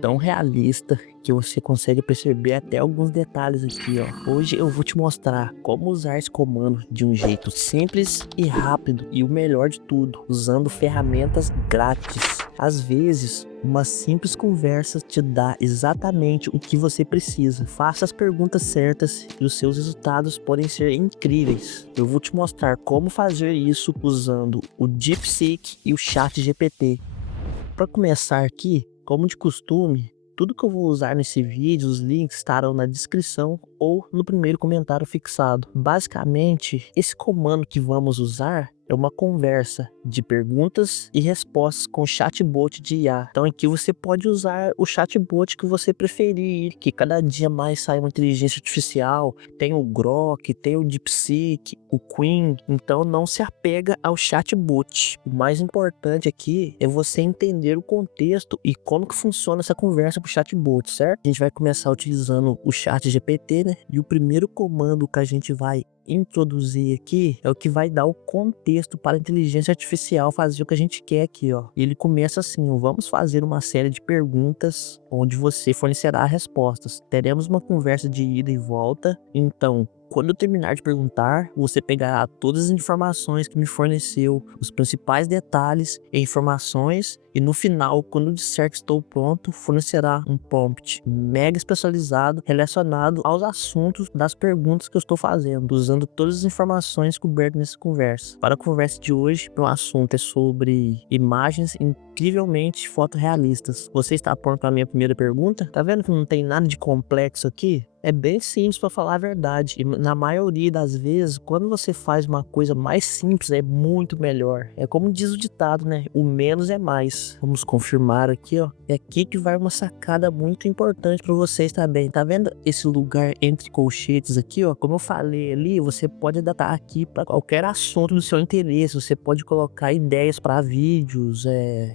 tão realista que você consegue perceber até alguns detalhes aqui, ó. Hoje eu vou te mostrar como usar esse comando de um jeito simples e rápido e o melhor de tudo, usando ferramentas grátis. Às vezes, uma simples conversa te dá exatamente o que você precisa. Faça as perguntas certas e os seus resultados podem ser incríveis. Eu vou te mostrar como fazer isso usando o DeepSeek e o ChatGPT. Para começar aqui, como de costume, tudo que eu vou usar nesse vídeo, os links estarão na descrição ou no primeiro comentário fixado. Basicamente, esse comando que vamos usar é uma conversa de perguntas e respostas com o chatbot de IA. Então aqui você pode usar o chatbot que você preferir, que cada dia mais sai uma inteligência artificial. Tem o Grok, tem o DeepSeek, o Queen. Então não se apega ao chatbot. O mais importante aqui é você entender o contexto e como que funciona essa conversa com o chatbot, certo? A gente vai começar utilizando o ChatGPT, né? E o primeiro comando que a gente vai introduzir aqui é o que vai dar o contexto para a inteligência artificial fazer o que a gente quer aqui, ó. E ele começa assim, ó, vamos fazer uma série de perguntas onde você fornecerá respostas. Teremos uma conversa de ida e volta, então quando eu terminar de perguntar, você pegará todas as informações que me forneceu, os principais detalhes e informações, e no final, quando disser que estou pronto, fornecerá um prompt mega especializado relacionado aos assuntos das perguntas que eu estou fazendo, usando todas as informações cobertas nessa conversa. Para a conversa de hoje, o assunto é sobre imagens incrivelmente fotorrealistas. Você está pronto para a minha primeira pergunta? Tá vendo que não tem nada de complexo aqui? É bem simples para falar a verdade, e na maioria das vezes, quando você faz uma coisa mais simples, é muito melhor. É como diz o ditado, né? O menos é mais. Vamos confirmar aqui, ó. É aqui que vai uma sacada muito importante para vocês também. Tá vendo esse lugar entre colchetes aqui, ó? Como eu falei ali, você pode adaptar aqui para qualquer assunto do seu interesse. Você pode colocar ideias para vídeos,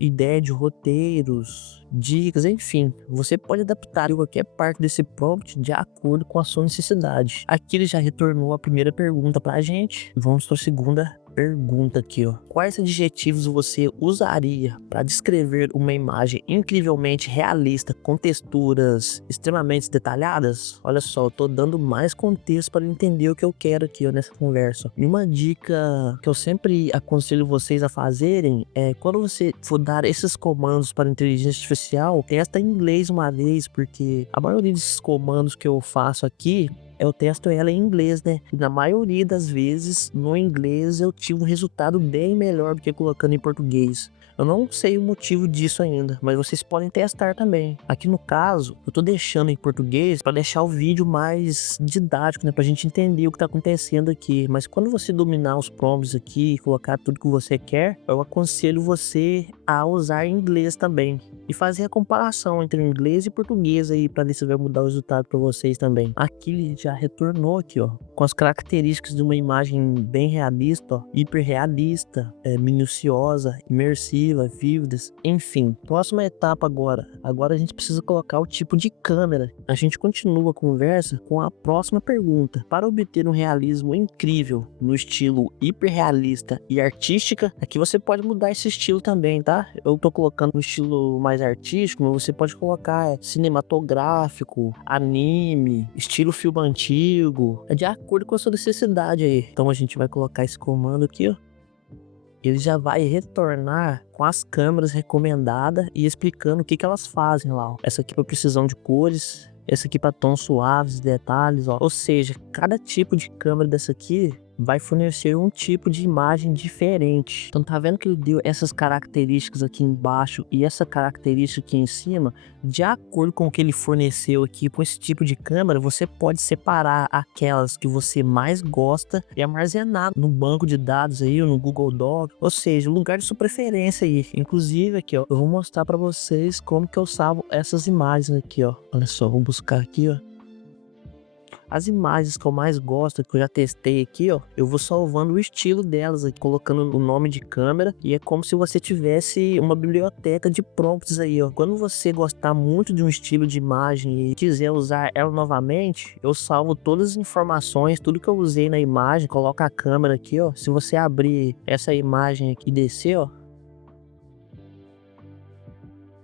ideia de roteiros, dicas, enfim. Você pode adaptar qualquer parte desse prompt de acordo com a sua necessidade. Aqui ele já retornou a primeira pergunta pra gente. Vamos para a segunda pergunta aqui, ó. Quais adjetivos você usaria para descrever uma imagem incrivelmente realista com texturas extremamente detalhadas? Olha só, eu tô dando mais contexto para entender o que eu quero aqui, ó, nessa conversa. E uma dica que eu sempre aconselho vocês a fazerem é quando você for dar esses comandos para a inteligência artificial, testa em inglês uma vez, porque a maioria desses comandos que eu faço aqui eu testo ela em inglês, né? E na maioria das vezes, no inglês, eu tive um resultado bem melhor do que colocando em português. Eu não sei o motivo disso ainda, mas vocês podem testar também. Aqui no caso, eu tô deixando em português para deixar o vídeo mais didático, né? Pra gente entender o que tá acontecendo aqui. Mas quando você dominar os prompts aqui e colocar tudo que você quer, eu aconselho você a usar em inglês também. E fazer a comparação entre o inglês e português aí, para ver se vai mudar o resultado para vocês também. Aqui ele já retornou aqui, ó, com as características de uma imagem bem realista, ó, hiperrealista, minuciosa, imersiva, vívidas, enfim. Próxima etapa agora. Agora a gente precisa colocar o tipo de câmera. A gente continua a conversa com a próxima pergunta. Para obter um realismo incrível no estilo hiperrealista e artística, aqui você pode mudar esse estilo também, tá? Eu tô colocando um estilo mais artístico, mas você pode colocar cinematográfico, anime, estilo filme antigo, é de acordo com a sua necessidade aí. Então a gente vai colocar esse comando aqui, ó. Ele já vai retornar com as câmeras recomendadas e explicando o que elas fazem lá, ó. Essa aqui para precisão de cores, essa aqui para tons suaves, detalhes, ó. Ou seja, cada tipo de câmera dessa aqui vai fornecer um tipo de imagem diferente. Então tá vendo que ele deu essas características aqui embaixo e essa característica aqui em cima? De acordo com o que ele forneceu aqui com esse tipo de câmera, você pode separar aquelas que você mais gosta e armazenar no banco de dados aí, ou no Google Docs, ou seja, o lugar de sua preferência aí. Inclusive aqui, ó, eu vou mostrar para vocês como que eu salvo essas imagens aqui, ó. Olha só, vou buscar aqui, ó. As imagens que eu mais gosto, que eu já testei aqui, ó, eu vou salvando o estilo delas aqui, colocando o nome de câmera, e é como se você tivesse uma biblioteca de prompts aí, ó. Quando você gostar muito de um estilo de imagem e quiser usar ela novamente, eu salvo todas as informações, tudo que eu usei na imagem, coloco a câmera aqui, ó. Se você abrir essa imagem aqui e descer, ó,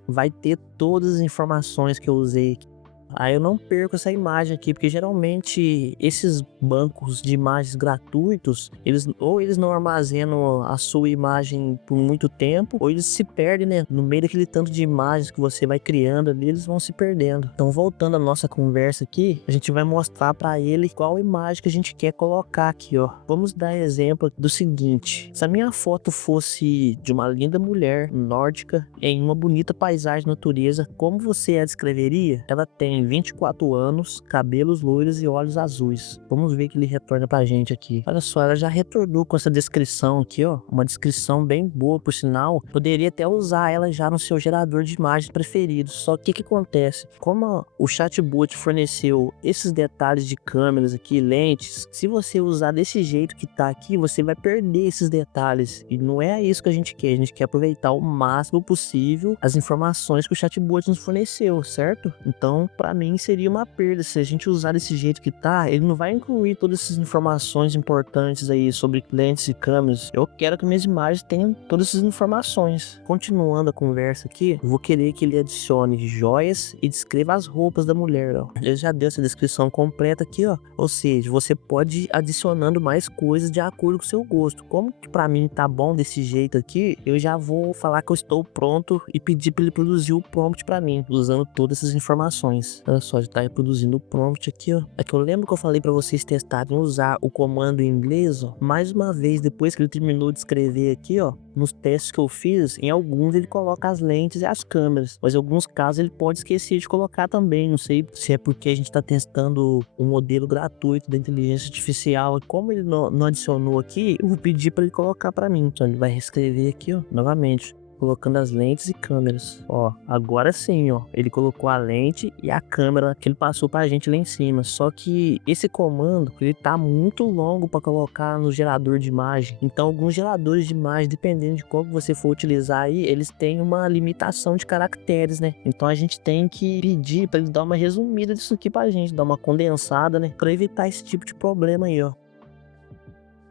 vai ter todas as informações que eu usei aqui. Aí eu não perco essa imagem aqui, porque geralmente esses bancos de imagens gratuitos, eles não armazenam a sua imagem por muito tempo, ou eles se perdem, né? No meio daquele tanto de imagens que você vai criando ali, eles vão se perdendo. Então, voltando à nossa conversa aqui, a gente vai mostrar para ele qual imagem que a gente quer colocar aqui, ó. Vamos dar exemplo do seguinte: se a minha foto fosse de uma linda mulher nórdica em uma bonita paisagem de natureza, como você a descreveria? Ela tem 24 anos, cabelos loiros e olhos azuis. Vamos ver que ele retorna pra gente aqui. Olha só, ela já retornou com essa descrição aqui, ó. Uma descrição bem boa, por sinal. Poderia até usar ela já no seu gerador de imagens preferido. Só que o que acontece? Como o chatbot forneceu esses detalhes de câmeras aqui, lentes, se você usar desse jeito que tá aqui, você vai perder esses detalhes. E não é isso que a gente quer. A gente quer aproveitar o máximo possível as informações que o chatbot nos forneceu, certo? Então, para mim seria uma perda se a gente usar desse jeito que tá. Ele não vai incluir todas essas informações importantes aí sobre lentes e câmeras. Eu quero que minhas imagens tenham todas essas informações. Continuando a conversa aqui, eu vou querer que ele adicione joias e descreva as roupas da mulher, ó. Ele já deu essa descrição completa aqui, ó. Ou seja, você pode ir adicionando mais coisas de acordo com o seu gosto. Como que para mim tá bom desse jeito aqui, eu já vou falar que eu estou pronto e pedir para ele produzir o prompt para mim, usando todas essas informações. Olha só, já tá reproduzindo o prompt aqui, ó. É que eu lembro que eu falei para vocês testarem usar o comando em inglês, ó. Mais uma vez, depois que ele terminou de escrever aqui, ó, nos testes que eu fiz, em alguns ele coloca as lentes e as câmeras, mas em alguns casos ele pode esquecer de colocar também. Não sei se é porque a gente tá testando um modelo gratuito da inteligência artificial. Como ele não adicionou aqui, eu vou pedir para ele colocar para mim. Então ele vai reescrever aqui, ó, novamente, colocando as lentes e câmeras. Ó, agora sim, ó, ele colocou a lente e a câmera que ele passou pra gente lá em cima. Só que esse comando, ele tá muito longo para colocar no gerador de imagem. Então, alguns geradores de imagem, dependendo de qual que você for utilizar aí, eles têm uma limitação de caracteres, né? Então, a gente tem que pedir para ele dar uma resumida disso aqui pra gente, dar uma condensada, né? Para evitar esse tipo de problema aí, ó.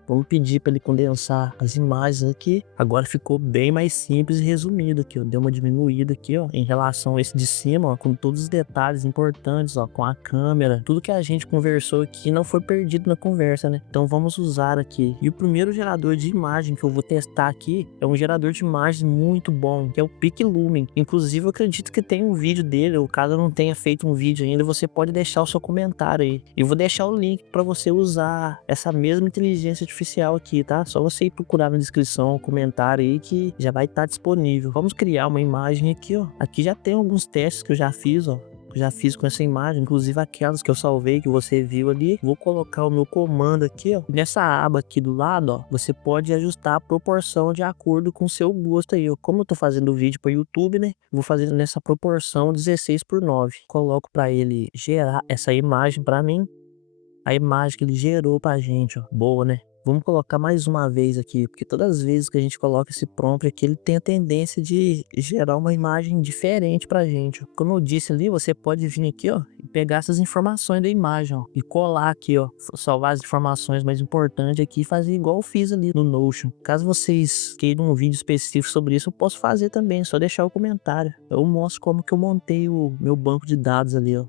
Vamos pedir para ele condensar as imagens aqui. Agora ficou bem mais simples e resumido aqui, ó. Deu uma diminuída aqui, ó, em relação a esse de cima, ó, com todos os detalhes importantes, ó, com a câmera. Tudo que a gente conversou aqui não foi perdido na conversa, né? Então vamos usar aqui. E o primeiro gerador de imagem que eu vou testar aqui é um gerador de imagens muito bom, que é o PicLumen. Inclusive, eu acredito que tem um vídeo dele, ou caso eu não tenha feito um vídeo ainda, você pode deixar o seu comentário aí. E eu vou deixar o link para você usar essa mesma inteligência artificial aqui, tá? Só você ir procurar na descrição, comentário aí que já vai estar disponível. Vamos criar uma imagem aqui, ó. Aqui já tem alguns testes que eu já fiz, ó. Já fiz com essa imagem, inclusive aquelas que eu salvei, que você viu ali. Vou colocar o meu comando aqui, ó. Nessa aba aqui do lado, ó, você pode ajustar a proporção de acordo com o seu gosto aí, ó. Como eu tô fazendo o vídeo para YouTube, né? Vou fazer nessa proporção 16:9. Coloco para ele gerar essa imagem para mim. A imagem que ele gerou pra gente, ó. Boa, né? Vamos colocar mais uma vez aqui, porque todas as vezes que a gente coloca esse prompt aqui, ele tem a tendência de gerar uma imagem diferente pra gente, ó. Como eu disse ali, você pode vir aqui, ó, e pegar essas informações da imagem, ó, e colar aqui, ó, salvar as informações mais importantes aqui e fazer igual eu fiz ali no Notion. Caso vocês queiram um vídeo específico sobre isso, eu posso fazer também, só deixar o comentário. Eu mostro como que eu montei o meu banco de dados ali, ó.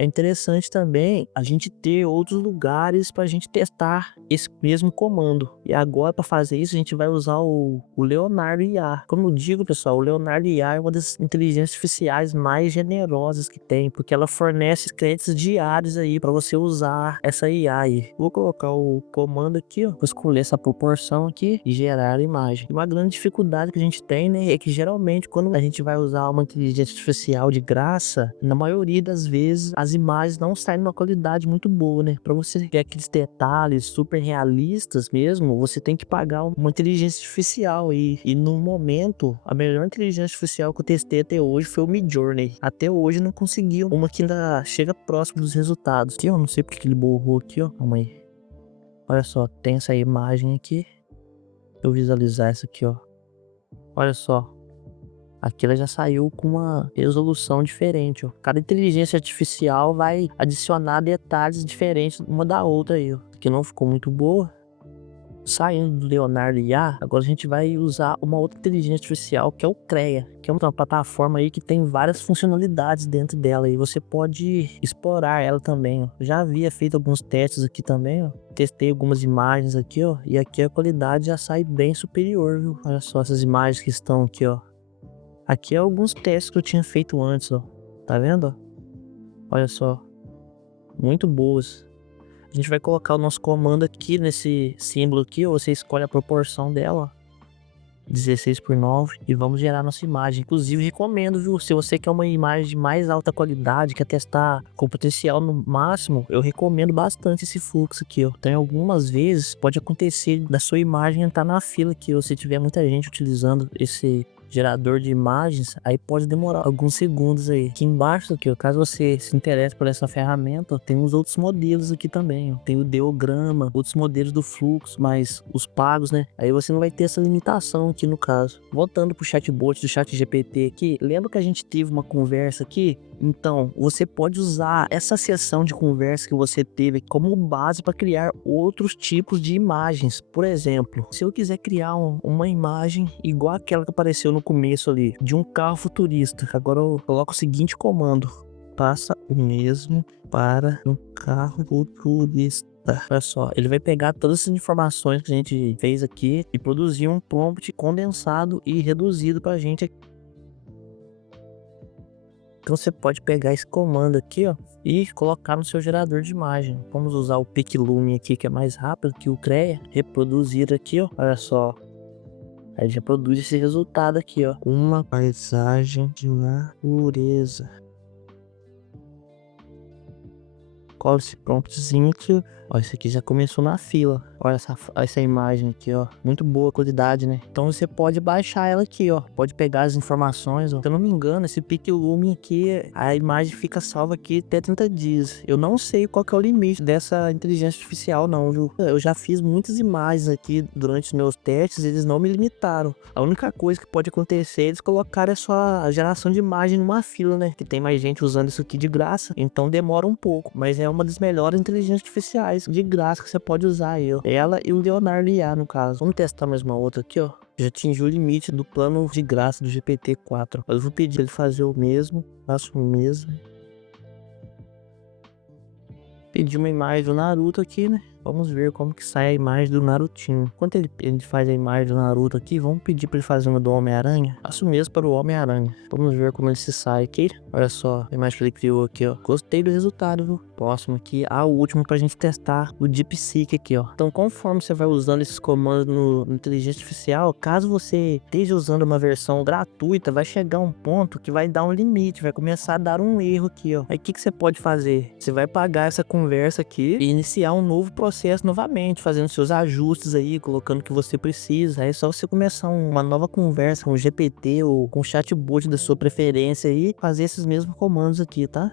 É interessante também a gente ter outros lugares para a gente testar esse mesmo comando. E agora, para fazer isso, a gente vai usar o Leonardo IA. Como eu digo, pessoal, o Leonardo IA é uma das inteligências artificiais mais generosas que tem, porque ela fornece créditos diários aí para você usar essa IA aí. Vou colocar o comando aqui, ó, vou escolher essa proporção aqui e gerar a imagem. E uma grande dificuldade que a gente tem, né, é que geralmente quando a gente vai usar uma inteligência artificial de graça, na maioria das vezes as imagens não saem numa qualidade muito boa, né? Para você ver aqueles detalhes super realistas mesmo, você tem que pagar uma inteligência artificial aí. E no momento, a melhor inteligência artificial que eu testei até hoje foi o Midjourney. Até hoje não consegui uma que ainda chega próximo dos resultados. Aqui, ó, não sei porque que ele borrou aqui, ó. Calma aí. Olha só, tem essa imagem aqui. Deixa eu visualizar essa aqui, ó. Olha só. Aqui ela já saiu com uma resolução diferente, ó. Cada inteligência artificial vai adicionar detalhes diferentes uma da outra aí, ó. Aqui não ficou muito boa. Saindo do Leonardo IA, agora a gente vai usar uma outra inteligência artificial que é o CREA, que é uma plataforma aí que tem várias funcionalidades dentro dela e você pode explorar ela também, ó. Já havia feito alguns testes aqui também, ó. Testei algumas imagens aqui, ó, e aqui a qualidade já sai bem superior, viu? Olha só essas imagens que estão aqui, ó. Aqui é alguns testes que eu tinha feito antes, ó. Tá vendo, ó? Olha só, muito boas. A gente vai colocar o nosso comando aqui nesse símbolo aqui, ou você escolhe a proporção dela, ó. 16:9 e vamos gerar nossa imagem. Inclusive recomendo, viu? Se você quer uma imagem de mais alta qualidade, quer testar com potencial no máximo, eu recomendo bastante esse fluxo aqui, ó. Tem algumas vezes pode acontecer da sua imagem entrar na fila aqui, ou se tiver muita gente utilizando esse gerador de imagens, aí pode demorar alguns segundos aí. Aqui embaixo aqui, ó, caso você se interesse por essa ferramenta, ó, tem uns outros modelos aqui também, ó. Tem o Deograma, outros modelos do fluxo, mas os pagos, né? Aí você não vai ter essa limitação aqui no caso. Voltando pro chatbot do ChatGPT aqui, lembra que a gente teve uma conversa aqui? Então, você pode usar essa sessão de conversa que você teve como base para criar outros tipos de imagens. Por exemplo, se eu quiser criar uma imagem igual aquela que apareceu no começo ali, de um carro futurista, agora eu coloco o seguinte comando: faça o mesmo para um carro futurista. Olha só, ele vai pegar todas essas informações que a gente fez aqui e produzir um prompt condensado e reduzido para a gente aqui. Então você pode pegar esse comando aqui, ó, e colocar no seu gerador de imagem. Vamos usar o PicLume aqui, que é mais rápido que o CREA. Reproduzir aqui, ó, olha só. Aí já produz esse resultado aqui, ó. Uma paisagem de natureza. Cola esse promptzinho aqui, ó. Esse aqui já começou na fila. Olha essa imagem aqui, ó. Muito boa qualidade, né? Então você pode baixar ela aqui, ó. Pode pegar as informações, ó. Se eu não me engano, esse PicLume aqui, a imagem fica salva aqui até 30 dias. Eu não sei qual que é o limite dessa inteligência artificial, não, viu? Eu já fiz muitas imagens aqui durante os meus testes, eles não me limitaram. A única coisa que pode acontecer é eles colocarem a sua geração de imagem numa fila, né? Que tem mais gente usando isso aqui de graça, então demora um pouco. Mas é uma das melhores inteligências artificiais de graça que você pode usar aí, ó. Ela e o Leonardo IA, no caso. Vamos testar mais uma outra aqui, ó. Já atingiu o limite do plano de graça do GPT-4. Eu vou pedir ele fazer o mesmo. Faço o mesmo. Pedi uma imagem do Naruto aqui, né? Vamos ver como que sai a imagem do Narutinho. Enquanto ele faz a imagem do Naruto aqui, vamos pedir para ele fazer uma do Homem-Aranha. Faço mesmo para o Homem-Aranha. Vamos ver como ele se sai aqui. Olha só a imagem que ele criou aqui, ó. Gostei do resultado, viu? Próximo aqui, o último pra gente testar, o DeepSeek aqui, ó. Então, conforme você vai usando esses comandos no inteligência artificial, caso você esteja usando uma versão gratuita, vai chegar um ponto que vai dar um limite, vai começar a dar um erro aqui, ó. Aí o que você pode fazer? Você vai pagar essa conversa aqui e iniciar um novo processo novamente, fazendo seus ajustes aí, colocando o que você precisa. Aí é só você começar uma nova conversa com o GPT ou com o chatbot da sua preferência aí, fazer esses mesmos comandos aqui, tá?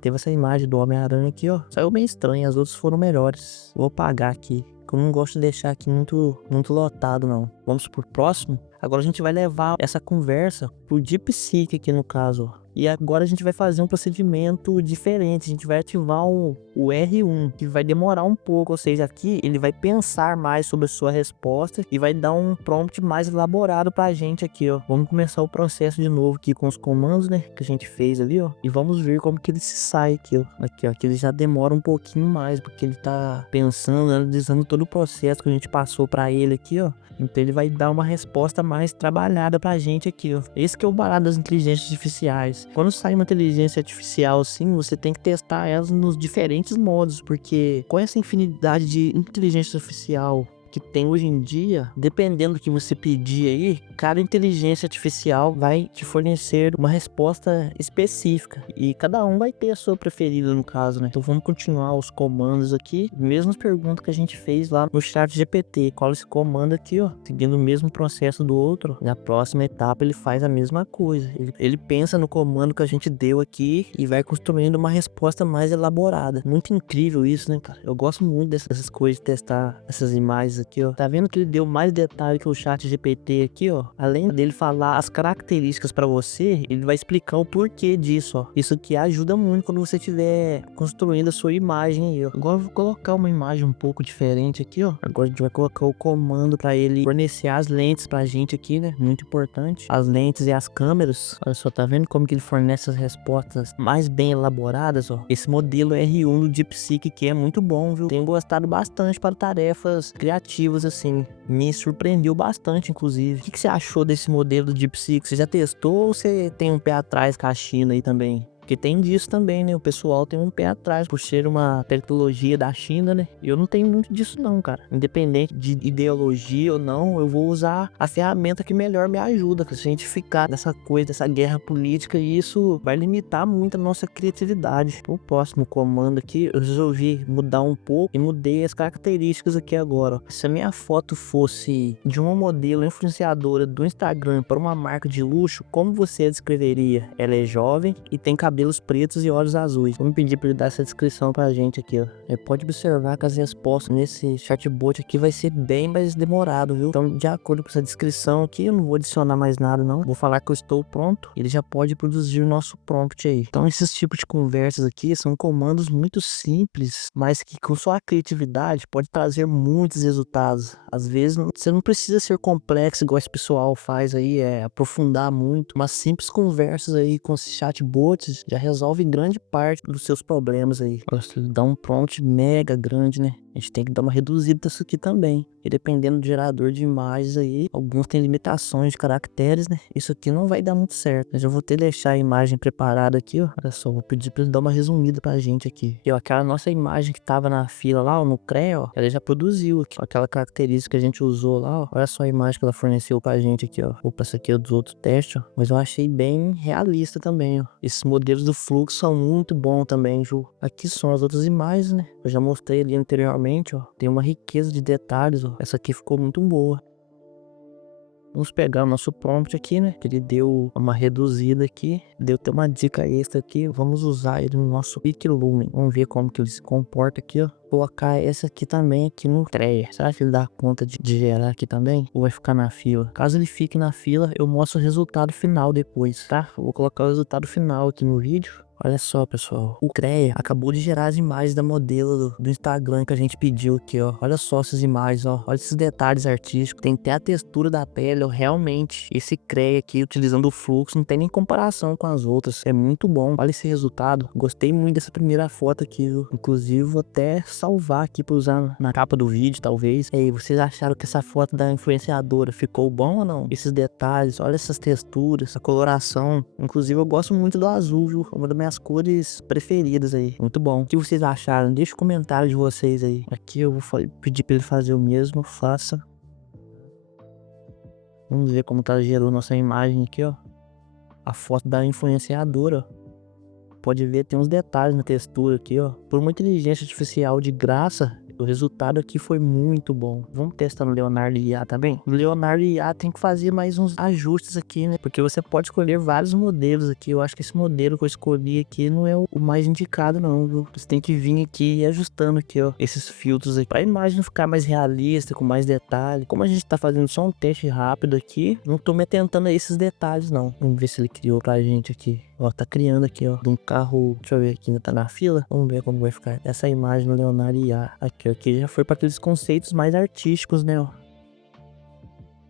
Teve essa imagem do Homem-Aranha aqui, ó. Saiu bem estranho, as outras foram melhores. Vou apagar aqui, que eu não gosto de deixar aqui muito lotado, não. Vamos pro próximo. Agora a gente vai levar essa conversa pro DeepSeek aqui no caso, ó. E agora a gente vai fazer um procedimento diferente. A gente vai ativar o R1, que vai demorar um pouco. Ou seja, aqui ele vai pensar mais sobre a sua resposta e vai dar um prompt mais elaborado pra gente aqui, ó. Vamos começar o processo de novo aqui com os comandos, né, que a gente fez ali, ó. E vamos ver como que ele se sai aqui, ó. Aqui, ó, que ele já demora um pouquinho mais, porque ele tá pensando, analisando todo o processo que a gente passou pra ele aqui, ó. Então ele vai dar uma resposta mais trabalhada pra gente aqui, ó. Esse que é o barato das inteligências artificiais. Quando sai uma inteligência artificial assim, você tem que testar elas nos diferentes modos, porque com essa infinidade de inteligência artificial que tem hoje em dia, dependendo do que você pedir aí, cada inteligência artificial vai te fornecer uma resposta específica e cada um vai ter a sua preferida no caso, né? Então vamos continuar os comandos aqui, mesmas perguntas que a gente fez lá no ChatGPT. Cola esse comando aqui, ó, seguindo o mesmo processo do outro. Na próxima etapa ele faz a mesma coisa. Ele pensa no comando que a gente deu aqui e vai construindo uma resposta mais elaborada. Muito incrível isso, né, cara? Eu gosto muito dessas coisas de testar essas imagens aqui, ó. Tá vendo que ele deu mais detalhe que o chat GPT aqui, ó? Além dele falar as características pra você, ele vai explicar o porquê disso, ó. Isso aqui ajuda muito quando você estiver construindo a sua imagem aí, ó. Agora eu vou colocar uma imagem um pouco diferente aqui, ó. Agora a gente vai colocar o comando pra ele fornecer as lentes pra gente aqui, né? Muito importante. As lentes e as câmeras. Olha só, tá vendo como que ele fornece as respostas mais bem elaboradas, ó? Esse modelo R1 do DeepSeek que é muito bom, viu? Tenho gostado bastante para tarefas criativas, assim. Me surpreendeu bastante, inclusive. O que você achou desse modelo do DeepSeek? Você já testou ou você tem um pé atrás com a China aí também? Porque tem disso também, né? O pessoal tem um pé atrás por ser uma tecnologia da China, né? Eu não tenho muito disso não, cara. Independente de ideologia ou não, eu vou usar a ferramenta que melhor me ajuda. Se a gente ficar nessa coisa, dessa guerra política, isso vai limitar muito a nossa criatividade. O próximo comando aqui, eu resolvi mudar um pouco e mudei as características aqui agora. Se a minha foto fosse de uma modelo influenciadora do Instagram para uma marca de luxo, como você a descreveria? Ela é jovem e tem cabelos pretos e olhos azuis. Vamos pedir para ele dar essa descrição pra gente aqui, ó. Pode observar que as respostas nesse chatbot aqui vai ser bem mais demorado, viu? Então, de acordo com essa descrição aqui, eu não vou adicionar mais nada, não. Vou falar que eu estou pronto. Ele já pode produzir o nosso prompt aí. Então, esses tipos de conversas aqui são comandos muito simples, mas que com sua criatividade pode trazer muitos resultados. Às vezes, você não precisa ser complexo igual esse pessoal faz aí, aprofundar muito. Mas simples conversas aí com esses chatbots já resolve grande parte dos seus problemas aí. Se ele dá um prompt mega grande, né? A gente tem que dar uma reduzida disso aqui também. E dependendo do gerador de imagens aí, alguns têm limitações de caracteres, né? Isso aqui não vai dar muito certo. Mas eu vou ter que deixar a imagem preparada aqui, ó. Olha só, vou pedir pra ele dar uma resumida pra gente aqui. E ó, aquela nossa imagem que tava na fila lá, ó, no CREA, ó, ela já produziu aqui, ó, aquela característica que a gente usou lá, ó. Olha só a imagem que ela forneceu pra gente aqui, ó. Opa, essa aqui é dos outros testes, ó. Mas eu achei bem realista também, ó. Esses modelos do fluxo são muito bons também, Ju. Aqui são as outras imagens, né? Eu já mostrei ali anteriormente, ó. Tem uma riqueza de detalhes, ó. Essa aqui ficou muito boa. Vamos pegar o nosso prompt aqui, né? Que ele deu uma reduzida aqui. Deu até uma dica extra aqui. Vamos usar ele no nosso PicLumen. Vamos ver como que ele se comporta aqui, ó. Colocar essa aqui também aqui no Treya. Será que ele dá conta de gerar aqui também? Ou vai ficar na fila? Caso ele fique na fila, eu mostro o resultado final depois, tá? Eu vou colocar o resultado final aqui no vídeo. Olha só, pessoal, o CREA acabou de gerar as imagens da modelo do Instagram que a gente pediu aqui, ó. Olha só essas imagens, ó. Olha esses detalhes artísticos. Tem até a textura da pele, ó. Realmente, esse CREA aqui, utilizando o fluxo, não tem nem comparação com as outras. É muito bom. Olha esse resultado. Gostei muito dessa primeira foto aqui, viu? Inclusive, vou até salvar aqui pra usar na capa do vídeo, talvez. E aí, vocês acharam que essa foto da influenciadora ficou bom ou não? Esses detalhes, olha essas texturas, essa coloração. Inclusive, eu gosto muito do azul, viu? Uma das minhas cores preferidas aí. Muito bom. O que vocês acharam? Deixa o comentário de vocês aí. Aqui eu vou pedir pra ele fazer o mesmo. Faça. Vamos ver como tá gerando nossa imagem aqui, ó. A foto da influenciadora. Pode ver, tem uns detalhes na textura aqui, ó. Por uma inteligência artificial de graça, o resultado aqui foi muito bom. Vamos testar no Leonardo IA também? No Leonardo IA tem que fazer mais uns ajustes aqui, né? Porque você pode escolher vários modelos aqui. Eu acho que esse modelo que eu escolhi aqui não é o mais indicado não, viu? Você tem que vir aqui e ajustando aqui, ó, esses filtros aqui, pra imagem ficar mais realista, com mais detalhe. Como a gente tá fazendo só um teste rápido aqui, não tô me atentando a esses detalhes não. Vamos ver se ele criou pra gente aqui. Ó, tá criando aqui, ó, de um carro, deixa eu ver aqui, ainda tá na fila. Vamos ver como vai ficar essa imagem no Leonardo IA. Aqui já foi para aqueles conceitos mais artísticos, né, ó.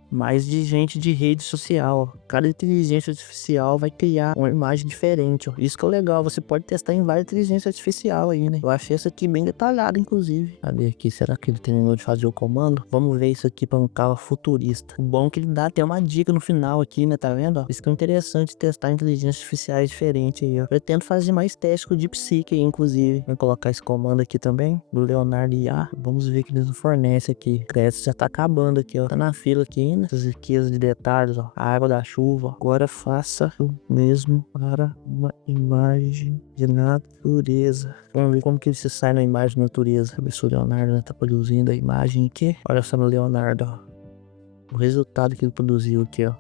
Mais de gente de rede social, ó. Cada inteligência artificial vai criar uma imagem diferente, ó. Isso que é legal, você pode testar em várias inteligências artificiais aí, né? Eu achei essa aqui bem detalhada, inclusive. Cadê aqui? Será que ele terminou de fazer o comando? Vamos ver isso aqui para um carro futurista. O bom é que ele dá até uma dica no final aqui, né? Tá vendo, ó? Isso que é interessante, testar inteligências artificiais diferentes aí, ó. Pretendo fazer mais testes com o DeepSeek aí, inclusive. Vou colocar esse comando aqui também, do Leonardo IA. Vamos ver o que ele nos fornece aqui. O crédito já tá acabando aqui, ó. Tá na fila aqui, essas riquezas de detalhes, ó, a água da chuva. Agora faça o mesmo para uma imagem de natureza. Vamos ver como que ele se sai na imagem de natureza. Deixa eu ver se o Leonardo, né, tá produzindo a imagem aqui. Olha só no Leonardo, ó, o resultado que ele produziu aqui, ó.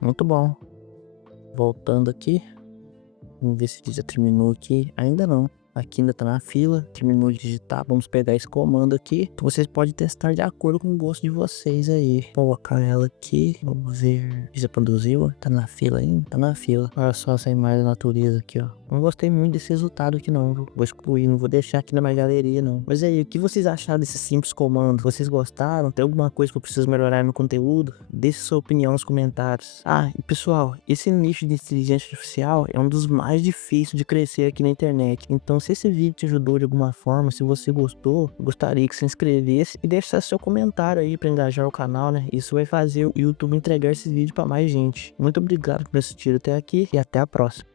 Muito bom. Voltando aqui. Vamos ver se ele já terminou aqui. Ainda não. Aqui ainda tá na fila, terminou de digitar, vamos pegar esse comando aqui. Então vocês podem testar de acordo com o gosto de vocês aí. Vou colocar ela aqui, vamos ver. Já produziu? Tá na fila ainda? Tá na fila. Olha só essa imagem da natureza aqui, ó. Não gostei muito desse resultado aqui não, viu? Vou excluir, não vou deixar aqui na minha galeria não. Mas aí, o que vocês acharam desse simples comando? Vocês gostaram? Tem alguma coisa que eu preciso melhorar no conteúdo? Deixe sua opinião nos comentários. Ah, e pessoal, esse nicho de inteligência artificial é um dos mais difíceis de crescer aqui na internet. Então, se esse vídeo te ajudou de alguma forma, se você gostou, eu gostaria que se inscrevesse e deixasse seu comentário aí para engajar o canal, né? Isso vai fazer o YouTube entregar esse vídeo para mais gente. Muito obrigado por assistir até aqui e até a próxima.